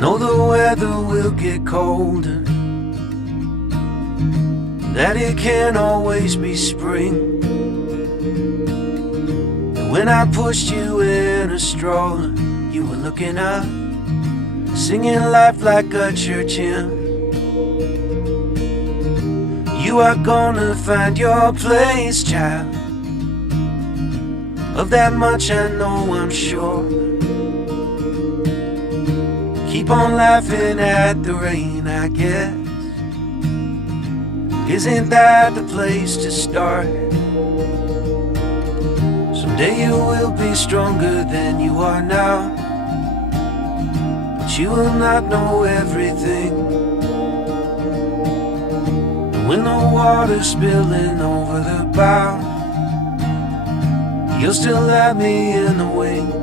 Know the weather will get colder, that it can't always be spring. And when I pushed you in a stroller, you were looking up, singing life like a church hymn. You are gonna find your place, child. Of that much I know, I'm sure. Keep on laughing at the rain, I guess. Isn't that the place to start? Someday you will be stronger than you are now, but you will not know everything. And when the water's spilling over the bow, you'll still have me in the wings.